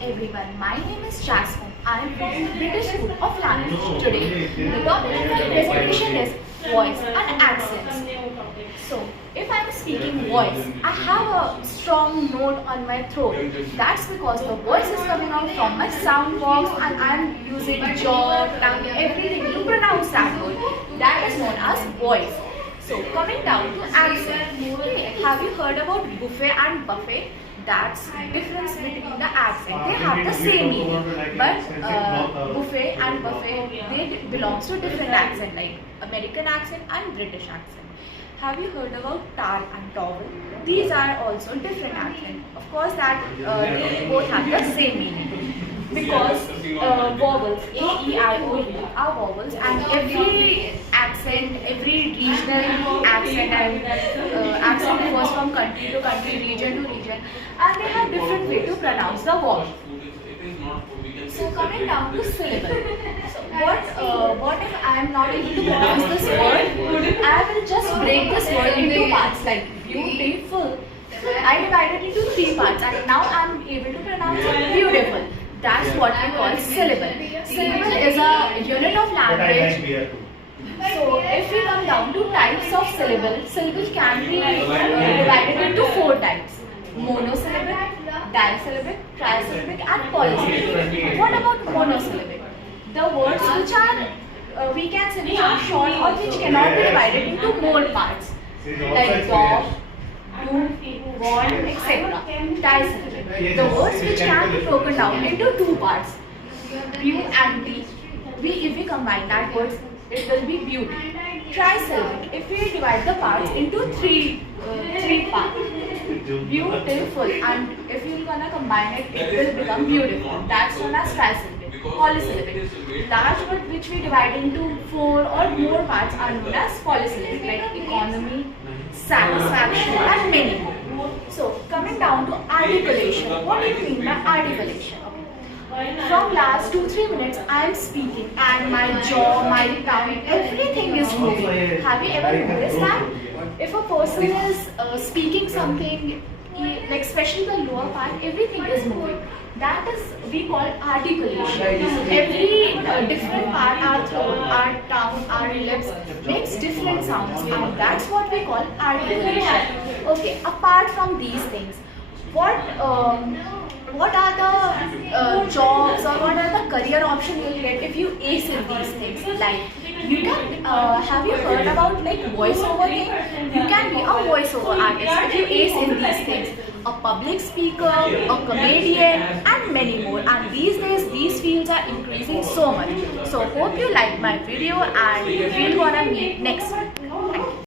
everyone, my name is Jasmine. I am from British School of Language. Today, the topic of my presentation is voice and accents. So, if I am speaking voice, I have a strong note on my throat. That's because the voice is coming out from my sound box and I am using jaw, tongue, everything to pronounce that word. That is known as voice. So, coming down to accent, have you heard about buffet and buffet? That's the difference between the accent. They have the same meaning, but buffet and buffet, they belong to different accent, like American accent and British accent. Have you heard about tar and towel? These are also different accent. Of course, that they both have the same meaning. Because vowels, A, E, I, O, U are vowels, and every accent, every regional accent and accent differs from country to country, region to region, and they have different way to pronounce the word. So coming down to syllable. So what if I am not able to pronounce this word? I will just break this word into parts like beautiful. I divided it into 3 parts, and now I am able to pronounce it beautiful. That's what we call syllable. Syllable is a unit of language. So if we come down to types of syllable, syllable can be divided into 4 types: monosyllabic, disyllabic, trisyllabic, and polysyllabic. What about monosyllabic? The words which are we can say which are short or which cannot be divided into more parts, like dog, you, want, etc. Disyllabic. The words which can be broken down into 2 parts, beau and tea. If we combine that words, it will be beauty. Trisyllabic. If we divide the parts into 3 parts, beautiful, and if you gonna combine it, it will become beautiful. That's known as trisyllabic. Polysyllabic. Large words which we divide into 4 or more parts are known as polysyllabic, like economy, satisfaction, and many more. So, coming down to articulation. What do you mean by articulation? From last 2-3 minutes, I am speaking and my jaw, my tongue, everything is moving. Have you ever noticed that? If a person is speaking something, like especially the lower part, everything is moving. That is, we call articulation. Every different part, our throat, our tongue, our lips makes different sounds, and that's what we call articulation. Okay, apart from these things, what are the jobs or what are the career options you'll get if you ace in these things? Like, you can have you heard about like voiceover thing? You can be a voiceover artist if you ace in these things. A public speaker, a comedian, and many more. And these days, these fields are increasing so much. So hope you like my video, and we'll gonna meet next week.